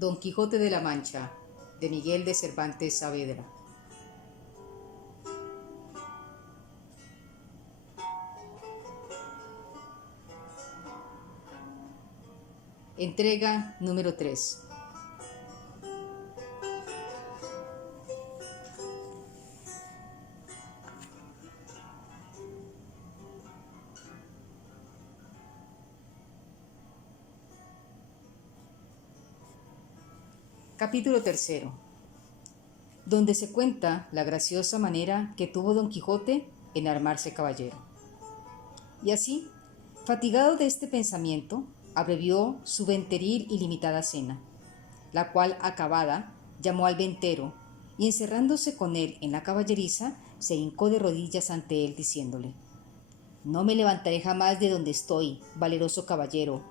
Don Quijote de la Mancha, de Miguel de Cervantes Saavedra. Entrega número 3. Capítulo 3, donde se cuenta la graciosa manera que tuvo Don Quijote en armarse caballero. Y así, fatigado de este pensamiento, abrevió su venteril y limitada cena, la cual acabada, llamó al ventero, y encerrándose con él en la caballeriza, se hincó de rodillas ante él, diciéndole: «No me levantaré jamás de donde estoy, valeroso caballero,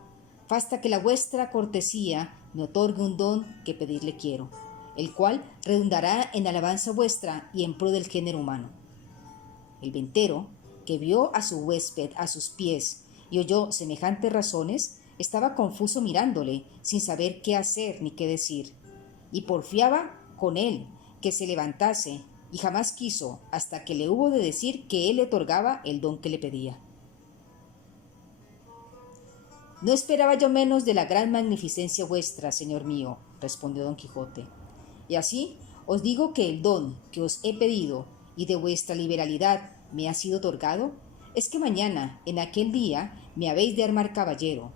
hasta que la vuestra cortesía me otorgue un don que pedirle quiero, el cual redundará en alabanza vuestra y en pro del género humano». El ventero, que vio a su huésped a sus pies y oyó semejantes razones, estaba confuso mirándole, sin saber qué hacer ni qué decir, y porfiaba con él que se levantase, y jamás quiso, hasta que le hubo de decir que él le otorgaba el don que le pedía. «No esperaba yo menos de la gran magnificencia vuestra, señor mío», respondió Don Quijote, «y así os digo que el don que os he pedido y de vuestra liberalidad me ha sido otorgado, es que mañana, en aquel día, me habéis de armar caballero,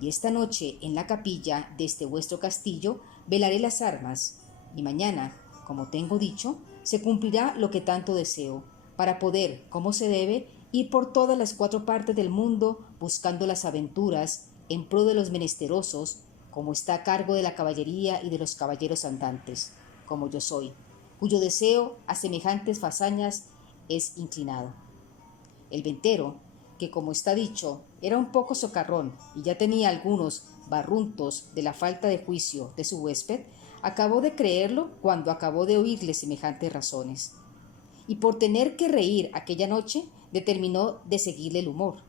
y esta noche en la capilla de este vuestro castillo velaré las armas, y mañana, como tengo dicho, se cumplirá lo que tanto deseo, para poder, como se debe, ir por todas las 4 partes del mundo buscando las aventuras en pro de los menesterosos, como está a cargo de la caballería y de los caballeros andantes, como yo soy, cuyo deseo a semejantes fazañas es inclinado». El ventero, que como está dicho, era un poco socarrón y ya tenía algunos barruntos de la falta de juicio de su huésped, acabó de creerlo cuando acabó de oírle semejantes razones. Y por tener que reír aquella noche, determinó de seguirle el humor.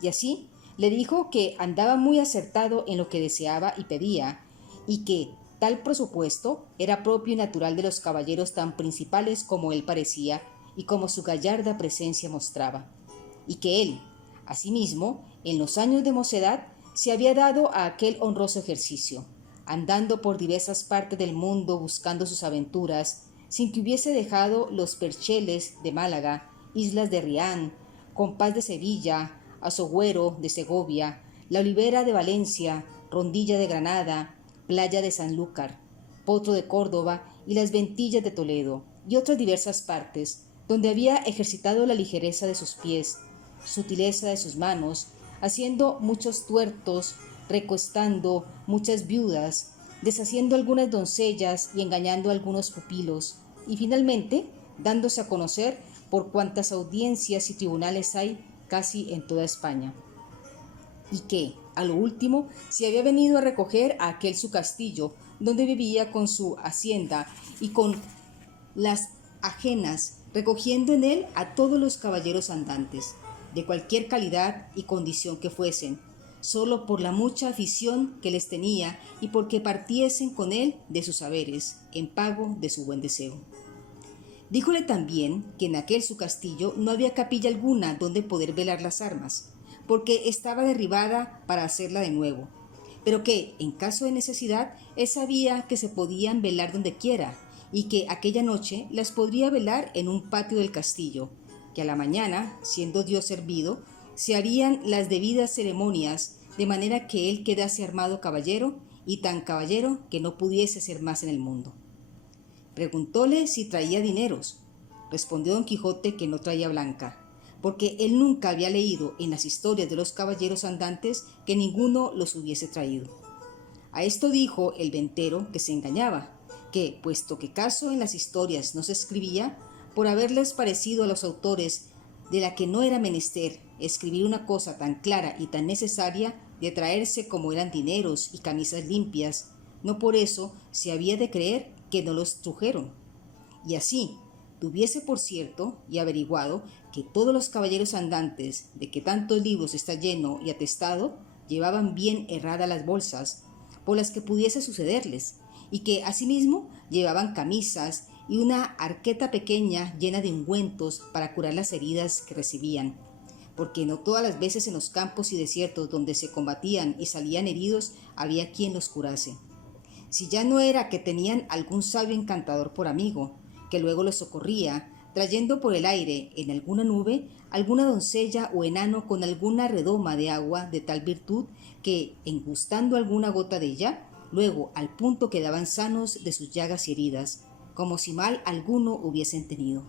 Y así le dijo que andaba muy acertado en lo que deseaba y pedía, y que tal presupuesto era propio y natural de los caballeros tan principales como él parecía y como su gallarda presencia mostraba, y que él, asimismo, en los años de mocedad, se había dado a aquel honroso ejercicio, andando por diversas partes del mundo buscando sus aventuras, sin que hubiese dejado los percheles de Málaga, islas de Rián, Compás de Sevilla, Azogüero de Segovia, La Olivera de Valencia, Rondilla de Granada, Playa de Sanlúcar, Potro de Córdoba y las Ventillas de Toledo, y otras diversas partes, donde había ejercitado la ligereza de sus pies, sutileza de sus manos, haciendo muchos tuertos, recuestando muchas viudas, deshaciendo algunas doncellas y engañando a algunos pupilos, y finalmente dándose a conocer por cuantas audiencias y tribunales hay casi en toda España, y que, a lo último, se había venido a recoger a aquel su castillo, donde vivía con su hacienda y con las ajenas, recogiendo en él a todos los caballeros andantes, de cualquier calidad y condición que fuesen, solo por la mucha afición que les tenía y porque partiesen con él de sus haberes, en pago de su buen deseo. Díjole también que en aquel su castillo no había capilla alguna donde poder velar las armas, porque estaba derribada para hacerla de nuevo, pero que, en caso de necesidad, él sabía que se podían velar donde quiera, y que aquella noche las podría velar en un patio del castillo, que a la mañana, siendo Dios servido, se harían las debidas ceremonias, de manera que él quedase armado caballero, y tan caballero que no pudiese ser más en el mundo. Preguntóle si traía dineros. Respondió Don Quijote que no traía blanca, porque él nunca había leído en las historias de los caballeros andantes que ninguno los hubiese traído. A esto dijo el ventero que se engañaba, que, puesto que caso en las historias no se escribía, por haberles parecido a los autores de la que no era menester escribir una cosa tan clara y tan necesaria de traerse como eran dineros y camisas limpias, no por eso se había de creer que no los trujeron. Y así tuviese por cierto y averiguado que todos los caballeros andantes, de que tantos libros está lleno y atestado, llevaban bien herradas las bolsas, por las que pudiese sucederles, y que asimismo llevaban camisas y una arqueta pequeña llena de ungüentos para curar las heridas que recibían, porque no todas las veces en los campos y desiertos donde se combatían y salían heridos había quien los curase. Si ya no era que tenían algún sabio encantador por amigo, que luego los socorría, trayendo por el aire, en alguna nube, alguna doncella o enano con alguna redoma de agua de tal virtud que, engustando alguna gota de ella, luego al punto quedaban sanos de sus llagas y heridas, como si mal alguno hubiesen tenido.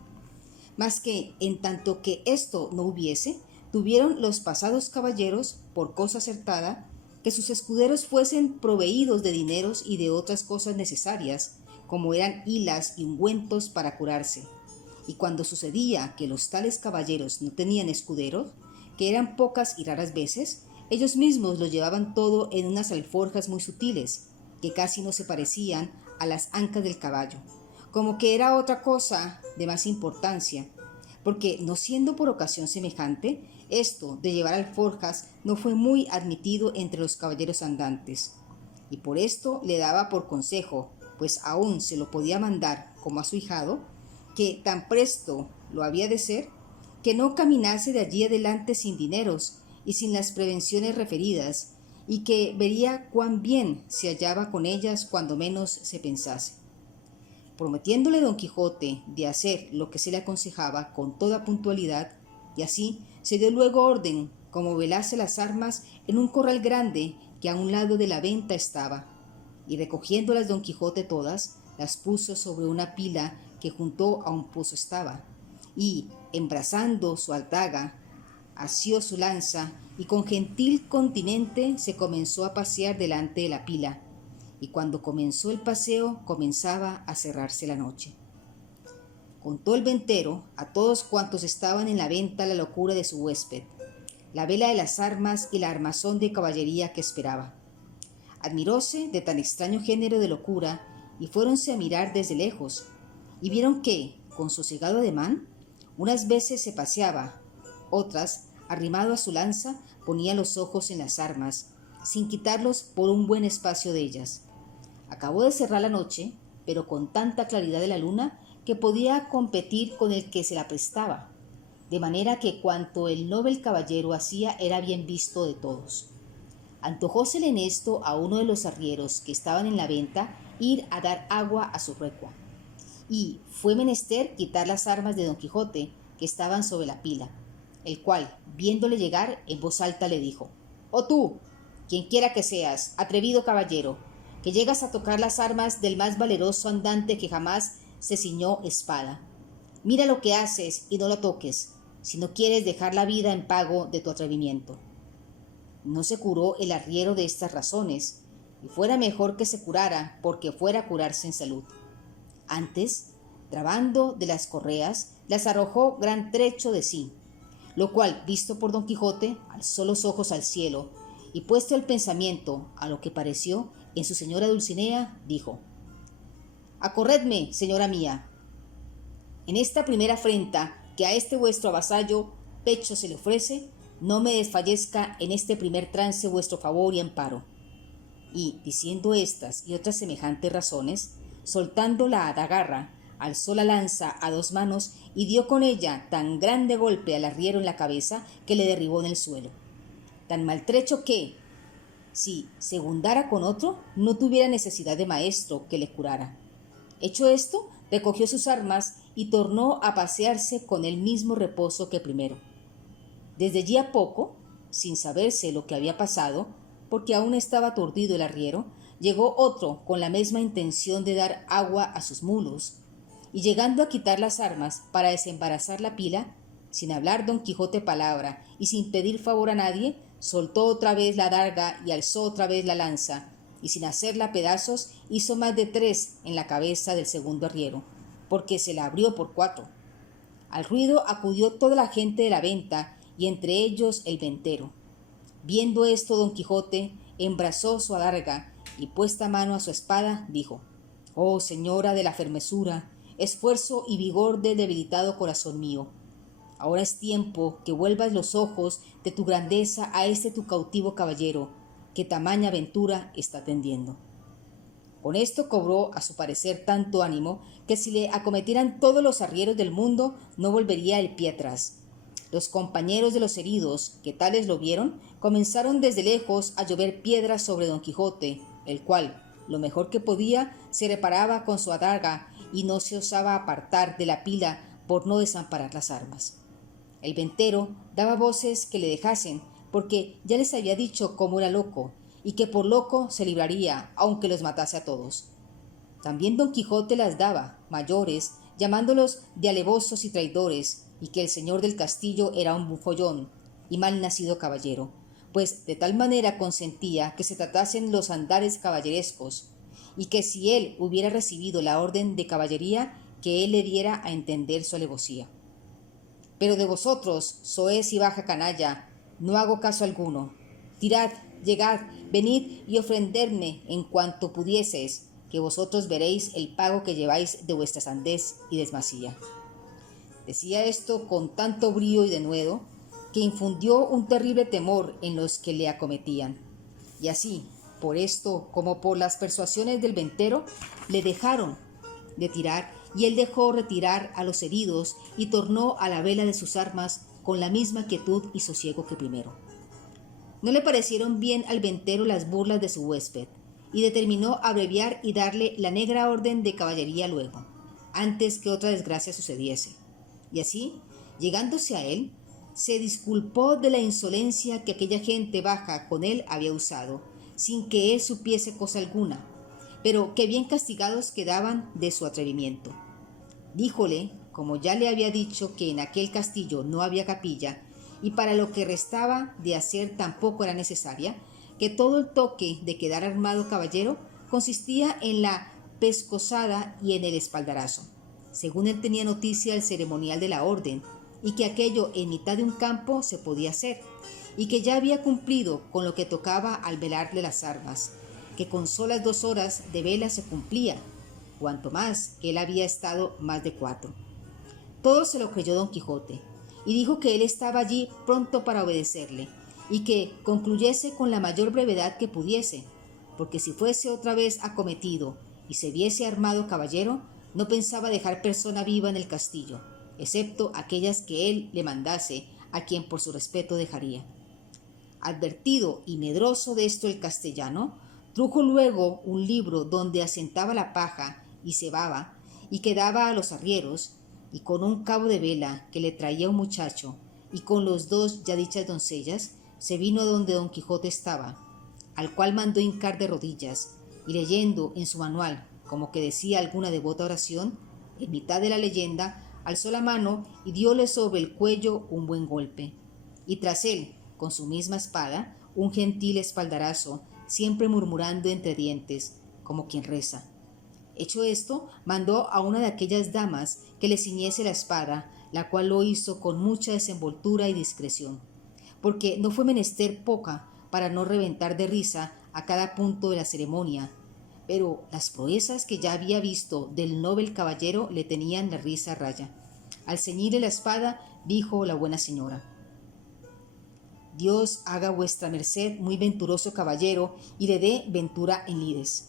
Mas que, en tanto que esto no hubiese, tuvieron los pasados caballeros, por cosa acertada, que sus escuderos fuesen proveídos de dineros y de otras cosas necesarias, como eran hilas y ungüentos para curarse. Y cuando sucedía que los tales caballeros no tenían escuderos, que eran pocas y raras veces, ellos mismos lo llevaban todo en unas alforjas muy sutiles, que casi no se parecían a las ancas del caballo, como que era otra cosa de más importancia, porque no siendo por ocasión semejante, esto de llevar alforjas no fue muy admitido entre los caballeros andantes, y por esto le daba por consejo, pues aún se lo podía mandar como a su hijado, que tan presto lo había de ser, que no caminase de allí adelante sin dineros y sin las prevenciones referidas, y que vería cuán bien se hallaba con ellas cuando menos se pensase. Prometiéndole don Quijote de hacer lo que se le aconsejaba con toda puntualidad, y así se dio luego orden como velase las armas en un corral grande que a un lado de la venta estaba, y recogiéndolas don Quijote todas, las puso sobre una pila que junto a un pozo estaba, y, embrazando su adaga, asió su lanza, y con gentil continente se comenzó a pasear delante de la pila, y cuando comenzó el paseo comenzaba a cerrarse la noche. Contó el ventero a todos cuantos estaban en la venta la locura de su huésped, la vela de las armas y la armazón de caballería que esperaba. Admiróse de tan extraño género de locura y fuéronse a mirar desde lejos, y vieron que, con sosegado ademán, unas veces se paseaba, otras, arrimado a su lanza, ponía los ojos en las armas, sin quitarlos por un buen espacio de ellas. Acabó de cerrar la noche, pero con tanta claridad de la luna que podía competir con el que se la prestaba, de manera que cuanto el noble caballero hacía era bien visto de todos. Antojósele en esto a uno de los arrieros que estaban en la venta ir a dar agua a su recua, y fue menester quitar las armas de don Quijote que estaban sobre la pila, el cual, viéndole llegar, en voz alta le dijo: «Oh tú, quien quiera que seas, atrevido caballero, que llegas a tocar las armas del más valeroso andante que jamás se ciñó espada. Mira lo que haces y no lo toques, si no quieres dejar la vida en pago de tu atrevimiento». No se curó el arriero de estas razones, y fuera mejor que se curara, porque fuera a curarse en salud. Antes, trabando de las correas, las arrojó gran trecho de sí, lo cual, visto por don Quijote, alzó los ojos al cielo, y puesto el pensamiento a lo que pareció en su señora Dulcinea, dijo: «Acorredme, señora mía, en esta primera afrenta que a este vuestro vasallo pecho se le ofrece, no me desfallezca en este primer trance vuestro favor y amparo». Y, diciendo estas y otras semejantes razones, soltando la adagarra, alzó la lanza a dos manos y dio con ella tan grande golpe al arriero en la cabeza que le derribó en el suelo. Tan maltrecho que, si segundara con otro, no tuviera necesidad de maestro que le curara. Hecho esto, recogió sus armas y tornó a pasearse con el mismo reposo que primero. Desde allí a poco, sin saberse lo que había pasado, porque aún estaba aturdido el arriero, llegó otro con la misma intención de dar agua a sus mulos, y llegando a quitar las armas para desembarazar la pila, sin hablar don Quijote palabra y sin pedir favor a nadie, soltó otra vez la adarga y alzó otra vez la lanza, y sin hacerla pedazos hizo más de 3 en la cabeza del segundo arriero, porque se la abrió por 4. Al ruido acudió toda la gente de la venta, y entre ellos el ventero. Viendo esto don Quijote embrazó su adarga, y puesta mano a su espada, dijo: «Oh señora de la fermesura, esfuerzo y vigor del debilitado corazón mío, ahora es tiempo que vuelvas los ojos de tu grandeza a este tu cautivo caballero, que tamaña aventura está tendiendo. Con esto cobró a su parecer tanto ánimo que si le acometieran todos los arrieros del mundo no volvería el pie atrás. Los compañeros de los heridos, que tales lo vieron, comenzaron desde lejos a llover piedras sobre Don Quijote, el cual, lo mejor que podía, se reparaba con su adaga y no se osaba apartar de la pila por no desamparar las armas. El ventero daba voces que le dejasen, porque ya les había dicho cómo era loco, y que por loco se libraría, aunque los matase a todos. También Don Quijote las daba, mayores, llamándolos de alevosos y traidores, y que el señor del castillo era un bufollón y mal nacido caballero, pues de tal manera consentía que se tratasen los andares caballerescos, y que si él hubiera recibido la orden de caballería, que él le diera a entender su alevosía. Pero de vosotros, soez y baja canalla, no hago caso alguno. Tirad, llegad, venid y ofrenderme en cuanto pudieseis, que vosotros veréis el pago que lleváis de vuestra sandez y desmasía. Decía esto con tanto brío y denuedo, que infundió un terrible temor en los que le acometían. Y así, por esto como por las persuasiones del ventero, le dejaron de tirar, y él dejó retirar a los heridos y tornó a la vela de sus armas con la misma quietud y sosiego que primero. No le parecieron bien al ventero las burlas de su huésped, y determinó abreviar y darle la negra orden de caballería luego, antes que otra desgracia sucediese. Y así, llegándose a él, se disculpó de la insolencia que aquella gente baja con él había usado, sin que él supiese cosa alguna, pero que bien castigados quedaban de su atrevimiento. Díjole, como ya le había dicho, que en aquel castillo no había capilla, y para lo que restaba de hacer tampoco era necesaria, que todo el toque de quedar armado caballero consistía en la pescozada y en el espaldarazo, según él tenía noticia del ceremonial de la orden, y que aquello en mitad de un campo se podía hacer, y que ya había cumplido con lo que tocaba al velarle las armas, que con solas 2 horas de vela se cumplía, cuanto más que él había estado más de 4. Todo se lo creyó Don Quijote, y dijo que él estaba allí pronto para obedecerle, y que concluyese con la mayor brevedad que pudiese, porque si fuese otra vez acometido y se viese armado caballero, no pensaba dejar persona viva en el castillo, excepto aquellas que él le mandase, a quien por su respeto dejaría. Advertido y medroso de esto el castellano, trujo luego un libro donde asentaba la paja y cebaba, y que daba a los arrieros, y con un cabo de vela que le traía un muchacho, y con los 2 ya dichas doncellas, se vino donde Don Quijote estaba, al cual mandó hincar de rodillas, y leyendo en su manual, como que decía alguna devota oración, en mitad de la leyenda, alzó la mano y dióle sobre el cuello un buen golpe, y tras él, con su misma espada, un gentil espaldarazo, siempre murmurando entre dientes, como quien reza. Hecho esto, mandó a una de aquellas damas que le ciñese la espada, la cual lo hizo con mucha desenvoltura y discreción, porque no fue menester poca para no reventar de risa a cada punto de la ceremonia, pero las proezas que ya había visto del noble caballero le tenían la risa a raya. Al ceñirle la espada, dijo la buena señora: Dios haga vuestra merced muy venturoso caballero y le dé ventura en lides.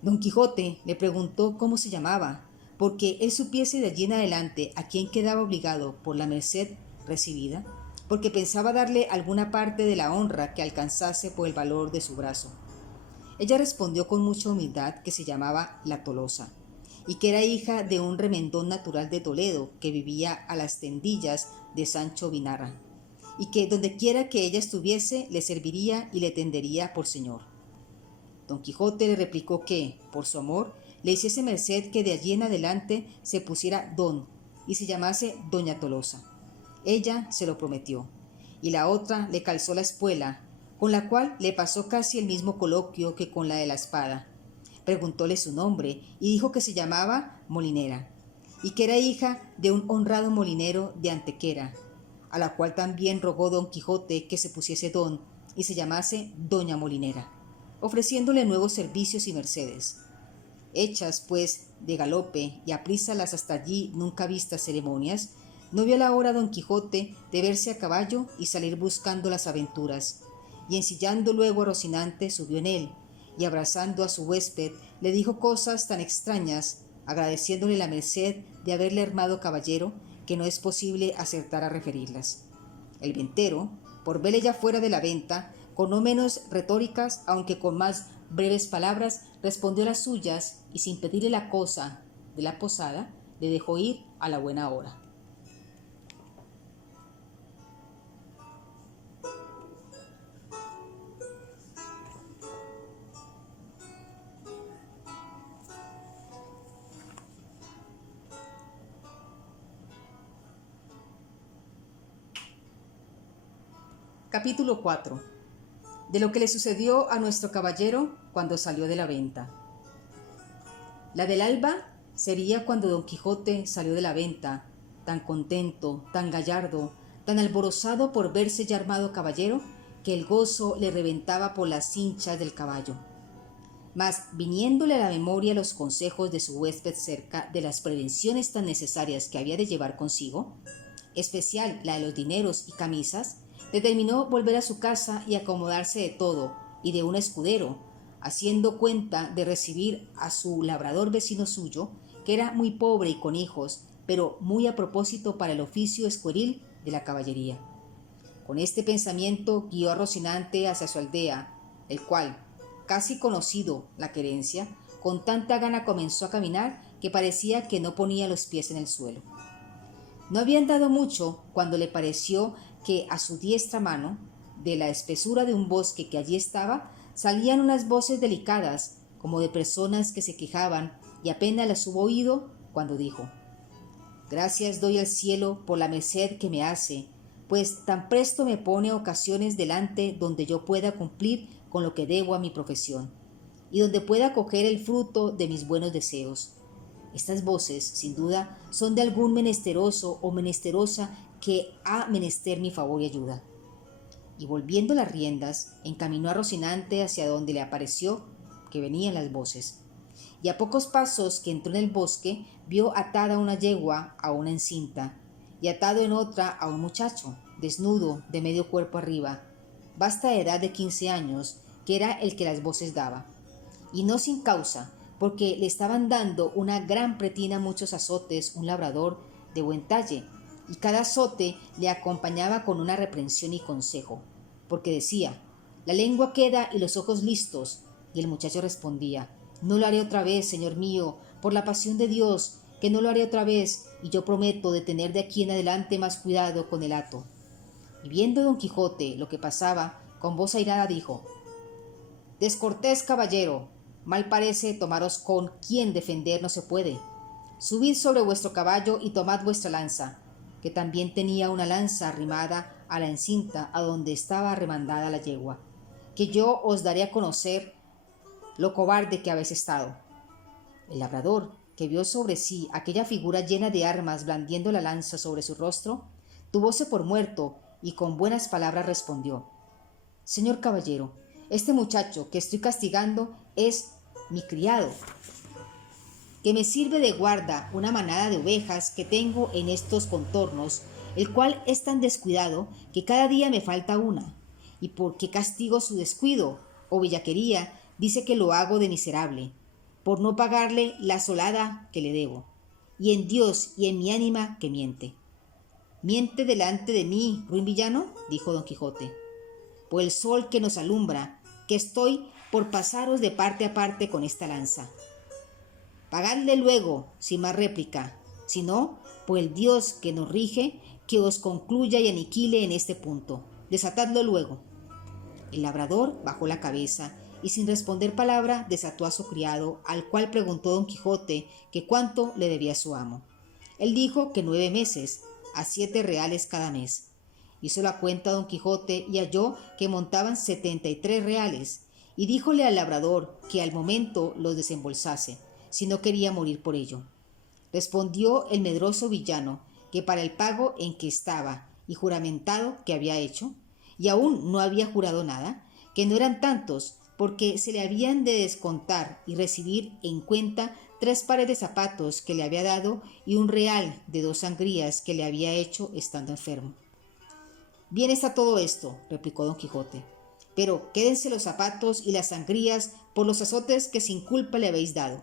Don Quijote le preguntó cómo se llamaba, porque él supiese de allí en adelante a quién quedaba obligado por la merced recibida, porque pensaba darle alguna parte de la honra que alcanzase por el valor de su brazo. Ella respondió con mucha humildad que se llamaba La Tolosa, y que era hija de un remendón natural de Toledo que vivía a las tendillas de Sancho Vinarra, y que donde quiera que ella estuviese le serviría y le tendería por señor. Don Quijote le replicó que, por su amor, le hiciese merced que de allí en adelante se pusiera don y se llamase Doña Tolosa. Ella se lo prometió, y la otra le calzó la espuela, con la cual le pasó casi el mismo coloquio que con la de la espada. Preguntóle su nombre y dijo que se llamaba Molinera, y que era hija de un honrado molinero de Antequera, a la cual también rogó Don Quijote que se pusiese don y se llamase Doña Molinera, ofreciéndole nuevos servicios y mercedes. Hechas, pues, de galope y aprisa las hasta allí nunca vistas ceremonias, no vio la hora Don Quijote de verse a caballo y salir buscando las aventuras, y ensillando luego a Rocinante subió en él, y abrazando a su huésped le dijo cosas tan extrañas, agradeciéndole la merced de haberle armado caballero, que no es posible acertar a referirlas. El ventero, por verle ya fuera de la venta, con no menos retóricas, aunque con más breves palabras, respondió las suyas, y sin pedirle la cosa de la posada, le dejó ir a la buena hora. Capítulo 4. De lo que le sucedió a nuestro caballero cuando salió de la venta. La del alba sería cuando Don Quijote salió de la venta, tan contento, tan gallardo, tan alborozado por verse ya armado caballero, que el gozo le reventaba por las cinchas del caballo. Mas, viniéndole a la memoria los consejos de su huésped cerca de las prevenciones tan necesarias que había de llevar consigo, especial la de los dineros y camisas, determinó volver a su casa y acomodarse de todo, y de un escudero, haciendo cuenta de recibir a su labrador vecino suyo, que era muy pobre y con hijos, pero muy a propósito para el oficio escueril de la caballería. Con este pensamiento guió a Rocinante hacia su aldea, el cual, casi conocido la querencia, con tanta gana comenzó a caminar que parecía que no ponía los pies en el suelo. No había andado mucho cuando le pareció que a su diestra mano, de la espesura de un bosque que allí estaba, salían unas voces delicadas, como de personas que se quejaban, y apenas las hubo oído cuando dijo: «Gracias doy al cielo por la merced que me hace, pues tan presto me pone ocasiones delante donde yo pueda cumplir con lo que debo a mi profesión, y donde pueda coger el fruto de mis buenos deseos. Estas voces, sin duda, son de algún menesteroso o menesterosa que ha menester mi favor y ayuda». Y volviendo las riendas, encaminó a Rocinante hacia donde le apareció que venían las voces. Y a pocos pasos que entró en el bosque, vio atada una yegua a una encinta, y atado en otra a un muchacho, desnudo de medio cuerpo arriba, vasta edad de 15 años, que era el que las voces daba. Y no sin causa, porque le estaban dando una gran pretina muchos azotes un labrador de buen talle, y cada azote le acompañaba con una reprensión y consejo, porque decía: «La lengua queda y los ojos listos», y el muchacho respondía: «No lo haré otra vez, señor mío, por la pasión de Dios, que no lo haré otra vez, y yo prometo de tener de aquí en adelante más cuidado con el hato». Y viendo Don Quijote lo que pasaba, con voz airada dijo: «Descortés caballero, mal parece tomaros con quien defender no se puede. Subid sobre vuestro caballo y tomad vuestra lanza», que también tenía una lanza arrimada a la encinta a donde estaba arremandada la yegua, «que yo os daré a conocer lo cobarde que habéis estado». El labrador, que vio sobre sí aquella figura llena de armas blandiendo la lanza sobre su rostro, tuvose por muerto y con buenas palabras respondió: «Señor caballero, este muchacho que estoy castigando es mi criado, que me sirve de guarda una manada de ovejas que tengo en estos contornos, el cual es tan descuidado que cada día me falta una. ¿Y por qué castigo su descuido o bellaquería? Dice que lo hago de miserable, por no pagarle la solada que le debo. Y en Dios y en mi ánima que miente». «¿Miente delante de mí, ruin villano?», dijo Don Quijote. «Por el sol que nos alumbra, que estoy por pasaros de parte a parte con esta lanza. Pagadle luego, sin más réplica, si no, por el Dios que nos rige, que os concluya y aniquile en este punto. Desatadlo luego». El labrador bajó la cabeza y sin responder palabra desató a su criado, al cual preguntó Don Quijote que cuánto le debía a su amo. Él dijo que 9 meses, a 7 reales cada mes. Hizo la cuenta Don Quijote y halló que montaban 73 reales, y díjole al labrador que al momento los desembolsase, si no quería morir por ello. Respondió el medroso villano que para el pago en que estaba y juramentado que había hecho, y aún no había jurado nada, que no eran tantos, porque se le habían de descontar y recibir en cuenta 3 pares de zapatos que le había dado y un real de 2 sangrías que le había hecho estando enfermo. «Bien está todo esto», replicó Don Quijote, pero quédense los zapatos y las sangrías por los azotes que sin culpa le habéis dado.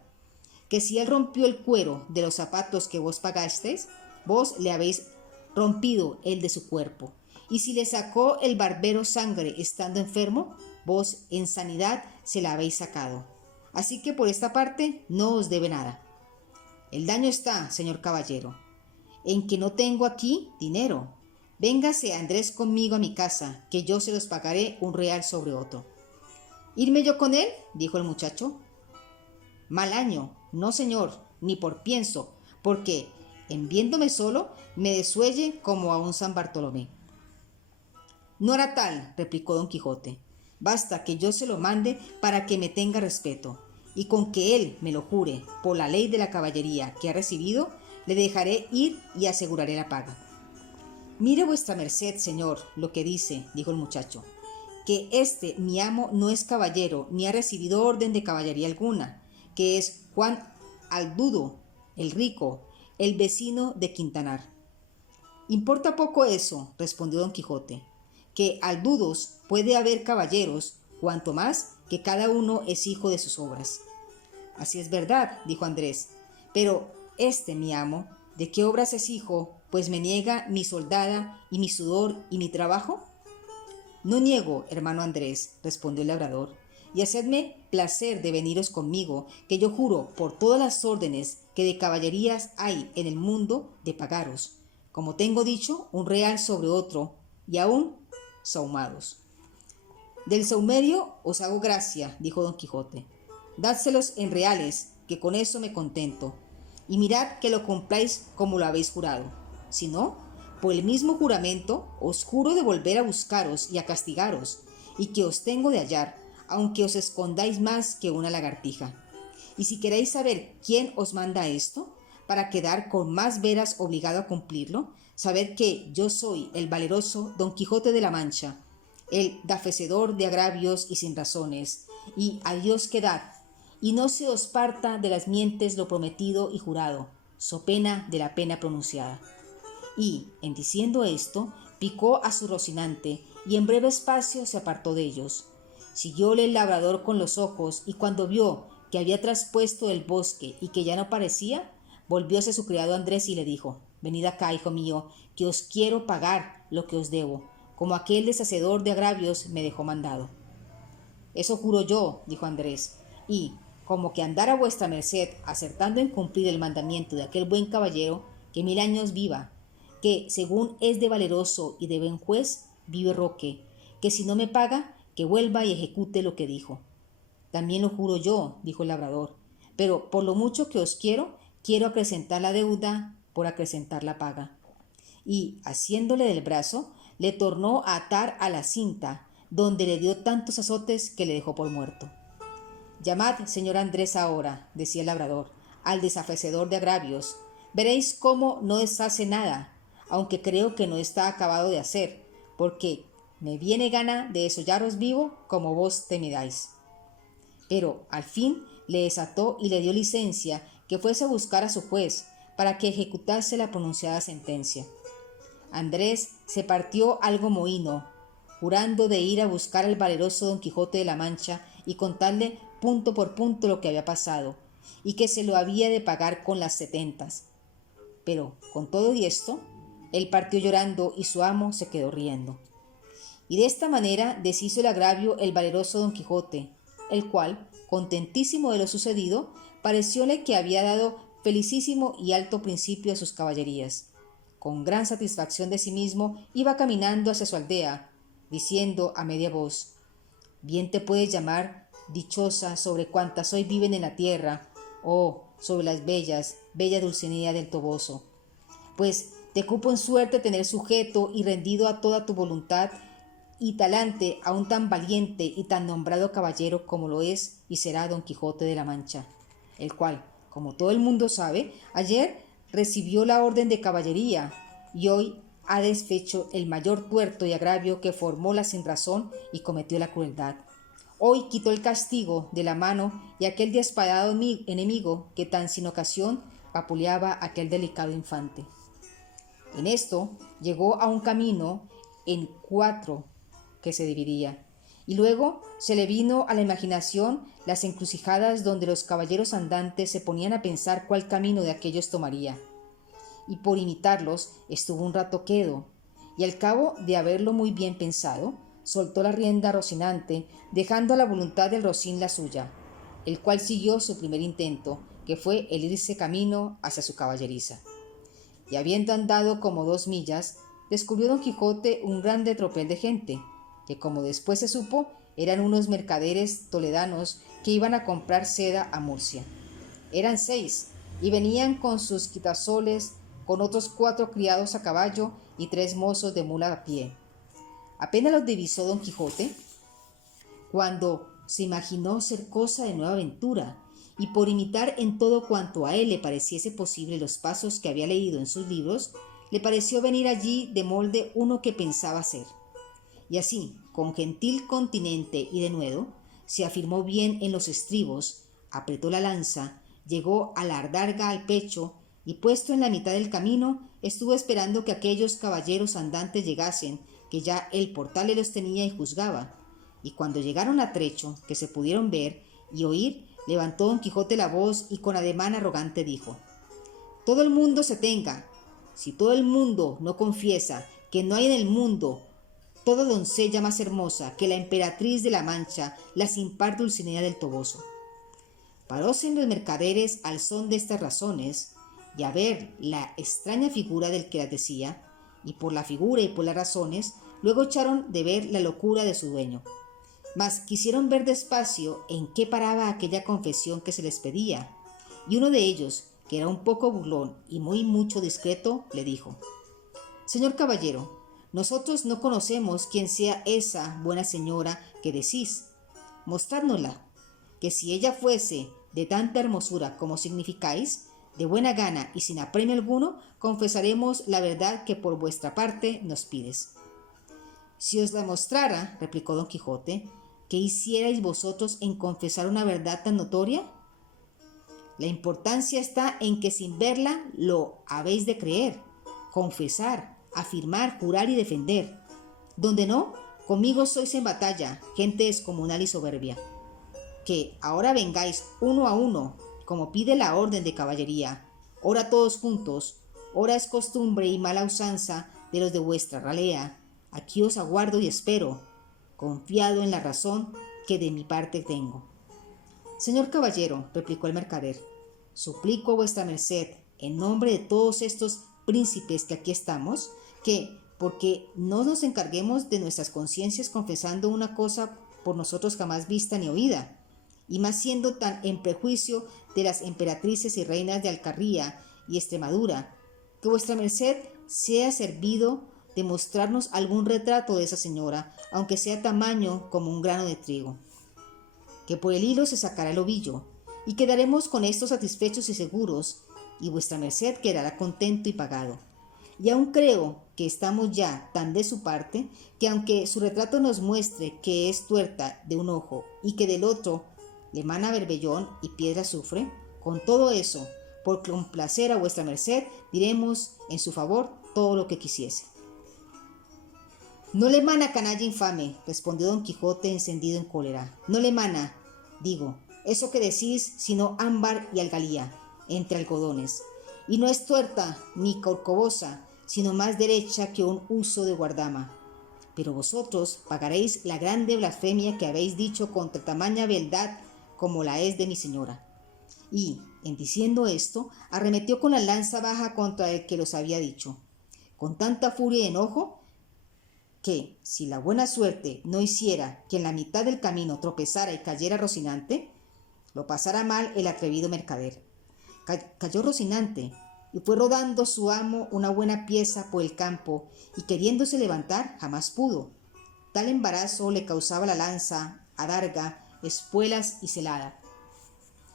Que si él rompió el cuero de los zapatos que vos pagasteis, vos le habéis rompido el de su cuerpo. Y si le sacó el barbero sangre estando enfermo, vos en sanidad se la habéis sacado. Así que por esta parte no os debe nada. El daño está, señor caballero, en que no tengo aquí dinero. Véngase Andrés conmigo a mi casa, que yo se los pagaré un real sobre otro. ¿Irme yo con él?, dijo el muchacho. Mal año, no señor, ni por pienso, porque en viéndome solo me desuelle como a un San Bartolomé. No hará tal, replicó don Quijote. Basta que yo se lo mande para que me tenga respeto, y con que él me lo jure por la ley de la caballería que ha recibido, le dejaré ir y aseguraré la paga. Mire vuestra merced, señor, lo que dice, dijo el muchacho, que mi amo no es caballero, ni ha recibido orden de caballería alguna, que es Juan Aldudo, el rico, el vecino de Quintanar. Importa poco eso, respondió don Quijote, que Aldudos puede haber caballeros, cuanto más que cada uno es hijo de sus obras. Así es verdad, dijo Andrés, pero mi amo, ¿de qué obras es hijo, pues me niega mi soldada y mi sudor y mi trabajo? No niego, hermano Andrés, respondió el labrador, y hacedme placer de veniros conmigo, que yo juro por todas las órdenes que de caballerías hay en el mundo de pagaros, como tengo dicho, un real sobre otro, y aún sahumados. Del sahumerio os hago gracia, dijo don Quijote, dádselos en reales, que con eso me contento, y mirad que lo cumpláis como lo habéis jurado. Si no, por el mismo juramento os juro de volver a buscaros y a castigaros, y que os tengo de hallar, aunque os escondáis más que una lagartija. Y si queréis saber quién os manda esto, para quedar con más veras obligado a cumplirlo, sabed que yo soy el valeroso Don Quijote de la Mancha, el dafecedor de agravios y sin razones, y a Dios quedad, y no se os parta de las mientes lo prometido y jurado, so pena de la pena pronunciada. Y, en diciendo esto, picó a su Rocinante, y en breve espacio se apartó de ellos. Siguióle el labrador con los ojos, y cuando vio que había traspuesto el bosque y que ya no parecía, volvióse a su criado Andrés y le dijo: Venid acá, hijo mío, que os quiero pagar lo que os debo, como aquel deshacedor de agravios me dejó mandado. Eso juro yo, dijo Andrés, y, como que andara vuestra merced acertando en cumplir el mandamiento de aquel buen caballero, que 1000 años viva, que según es de valeroso y de buen juez, vive Roque, que si no me paga, que vuelva y ejecute lo que dijo. También lo juro yo, dijo el labrador, pero por lo mucho que os quiero acrecentar la deuda por acrecentar la paga. Y, asiéndole del brazo, le tornó a atar a la cinta, donde le dio tantos azotes que le dejó por muerto. Llamad, señor Andrés, ahora, decía el labrador, al desafecedor de agravios. Veréis cómo no deshace nada, aunque creo que no está acabado de hacer, porque me viene gana de desollaros vivo como vos temidáis. Pero al fin le desató y le dio licencia que fuese a buscar a su juez para que ejecutase la pronunciada sentencia. Andrés se partió algo mohíno, jurando de ir a buscar al valeroso Don Quijote de la Mancha y contarle punto por punto lo que había pasado, y que se lo había de pagar con las 70. Pero con todo y esto, él partió llorando y su amo se quedó riendo. Y de esta manera deshizo el agravio el valeroso Don Quijote, el cual, contentísimo de lo sucedido, parecióle que había dado felicísimo y alto principio a sus caballerías. Con gran satisfacción de sí mismo iba caminando hacia su aldea, diciendo a media voz: Bien te puedes llamar dichosa sobre cuantas hoy viven en la tierra, oh, sobre las bella Dulcinea del Toboso, pues te cupo en suerte tener sujeto y rendido a toda tu voluntad y talante a un tan valiente y tan nombrado caballero como lo es y será Don Quijote de la Mancha, el cual, como todo el mundo sabe, ayer recibió la orden de caballería y hoy ha desfecho el mayor tuerto y agravio que formó la sinrazón y cometió la crueldad. Hoy quitó el castigo de la mano y aquel despiadado enemigo que tan sin ocasión vapuleaba aquel delicado infante. En esto llegó a un camino en 4 que se dividía, y luego se le vino a la imaginación las encrucijadas donde los caballeros andantes se ponían a pensar cuál camino de aquellos tomaría. Y por imitarlos estuvo un rato quedo, y al cabo de haberlo muy bien pensado, soltó la rienda a Rocinante, dejando a la voluntad del Rocín la suya, el cual siguió su primer intento, que fue el irse camino hacia su caballeriza. Y habiendo andado como 2 millas, descubrió don Quijote un grande tropel de gente, que como después se supo, eran unos mercaderes toledanos que iban a comprar seda a Murcia. Eran 6, y venían con sus quitasoles, con otros 4 criados a caballo y 3 mozos de mula a pie. Apenas los divisó don Quijote, cuando se imaginó ser cosa de nueva aventura, y por imitar en todo cuanto a él le pareciese posible los pasos que había leído en sus libros, le pareció venir allí de molde uno que pensaba ser. Y así, con gentil continente y denuedo, se afirmó bien en los estribos, apretó la lanza, llegó a la adarga al pecho, y puesto en la mitad del camino, estuvo esperando que aquellos caballeros andantes llegasen, que ya el portal los tenía y juzgaba. Y cuando llegaron a trecho, que se pudieron ver y oír, levantó don Quijote la voz y con ademán arrogante dijo: todo el mundo se tenga. Si todo el mundo no confiesa que no hay en el mundo toda doncella más hermosa que la emperatriz de la Mancha, la sin par Dulcinea del Toboso. Paróse los mercaderes al son de estas razones, y a ver la extraña figura del que las decía, y por la figura y por las razones, luego echaron de ver la locura de su dueño. Mas quisieron ver despacio en qué paraba aquella confesión que se les pedía, y uno de ellos, que era un poco burlón y muy mucho discreto, le dijo: señor caballero, nosotros no conocemos quién sea esa buena señora que decís. Mostrádnosla, que si ella fuese de tanta hermosura como significáis, de buena gana y sin apremio alguno, confesaremos la verdad que por vuestra parte nos pides. Si os la mostrara, replicó don Quijote, ¿qué hicierais vosotros en confesar una verdad tan notoria? La importancia está en que sin verla lo habéis de creer, confesar, afirmar, jurar y defender. Donde no, conmigo sois en batalla, gente descomunal y soberbia. Que ahora vengáis uno a uno, como pide la orden de caballería, ora todos juntos, ora es costumbre y mala usanza de los de vuestra ralea. Aquí os aguardo y espero, confiado en la razón que de mi parte tengo. Señor caballero, replicó el mercader, suplico a vuestra merced, en nombre de todos estos príncipes que aquí estamos, que, porque no nos encarguemos de nuestras conciencias confesando una cosa por nosotros jamás vista ni oída, y más siendo tan en prejuicio de las emperatrices y reinas de Alcarria y Extremadura, que vuestra merced sea servido de mostrarnos algún retrato de esa señora, aunque sea tamaño como un grano de trigo, que por el hilo se sacará el ovillo, y quedaremos con esto satisfechos y seguros, y vuestra merced quedará contento y pagado. Y aún creo que estamos ya tan de su parte, que aunque su retrato nos muestre que es tuerta de un ojo y que del otro le mana berbellón y piedra azufre, con todo eso, por complacer a vuestra merced, diremos en su favor todo lo que quisiese. No le mana, canalla infame, respondió don Quijote encendido en cólera. No le mana, digo, eso que decís, sino ámbar y algalía, entre algodones. Y no es tuerta ni corcovosa, sino más derecha que un uso de guardama. Pero vosotros pagaréis la grande blasfemia que habéis dicho contra tamaña beldad como la es de mi señora. Y, en diciendo esto, arremetió con la lanza baja contra el que los había dicho, con tanta furia y enojo, que, si la buena suerte no hiciera que en la mitad del camino tropezara y cayera Rocinante, lo pasara mal el atrevido mercader. Cayó Rocinante, y fue rodando su amo una buena pieza por el campo, y queriéndose levantar jamás pudo. Tal embarazo le causaba la lanza, adarga, espuelas y celada,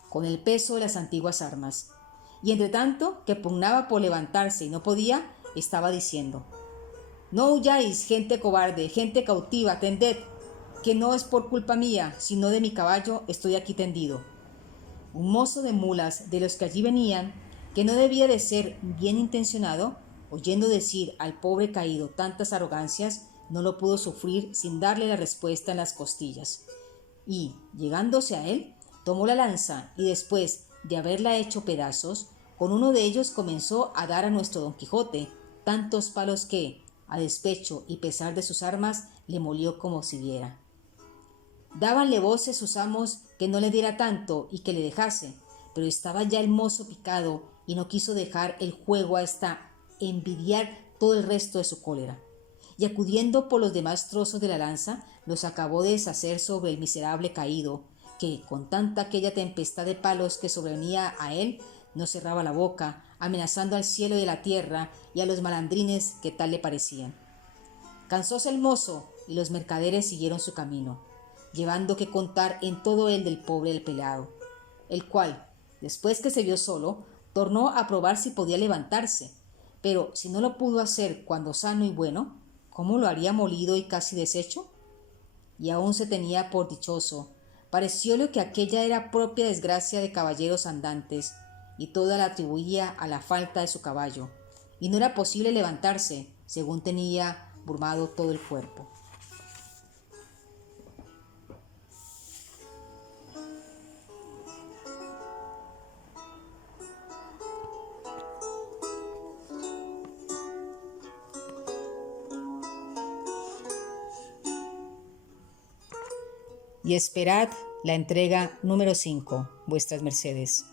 con el peso de las antiguas armas. Y entre tanto que pugnaba por levantarse y no podía, estaba diciendo: no huyáis, gente cobarde, gente cautiva, tended, que no es por culpa mía, sino de mi caballo estoy aquí tendido. Un mozo de mulas de los que allí venían, que no debía de ser bien intencionado, oyendo decir al pobre caído tantas arrogancias, no lo pudo sufrir sin darle la respuesta en las costillas, y, llegándose a él, tomó la lanza y después de haberla hecho pedazos, con uno de ellos comenzó a dar a nuestro Don Quijote tantos palos que, a despecho y pesar de sus armas, le molió como si viera. Dábanle voces sus amos que no le diera tanto y que le dejase, pero estaba ya el mozo picado y no quiso dejar el juego hasta envidiar todo el resto de su cólera. Y acudiendo por los demás trozos de la lanza, los acabó de deshacer sobre el miserable caído, que, con tanta aquella tempestad de palos que sobrevenía a él, no cerraba la boca, amenazando al cielo y a la tierra y a los malandrines que tal le parecían. Cansóse el mozo y los mercaderes siguieron su camino, llevando que contar en todo él del pobre del pelado, el cual, después que se vio solo, tornó a probar si podía levantarse, pero si no lo pudo hacer cuando sano y bueno, ¿cómo lo haría molido y casi deshecho? Y aún se tenía por dichoso. Parecióle que aquella era propia desgracia de caballeros andantes, y toda la atribuía a la falta de su caballo, y no era posible levantarse, según tenía brumado todo el cuerpo. Y esperad la entrega número 5, vuestras mercedes.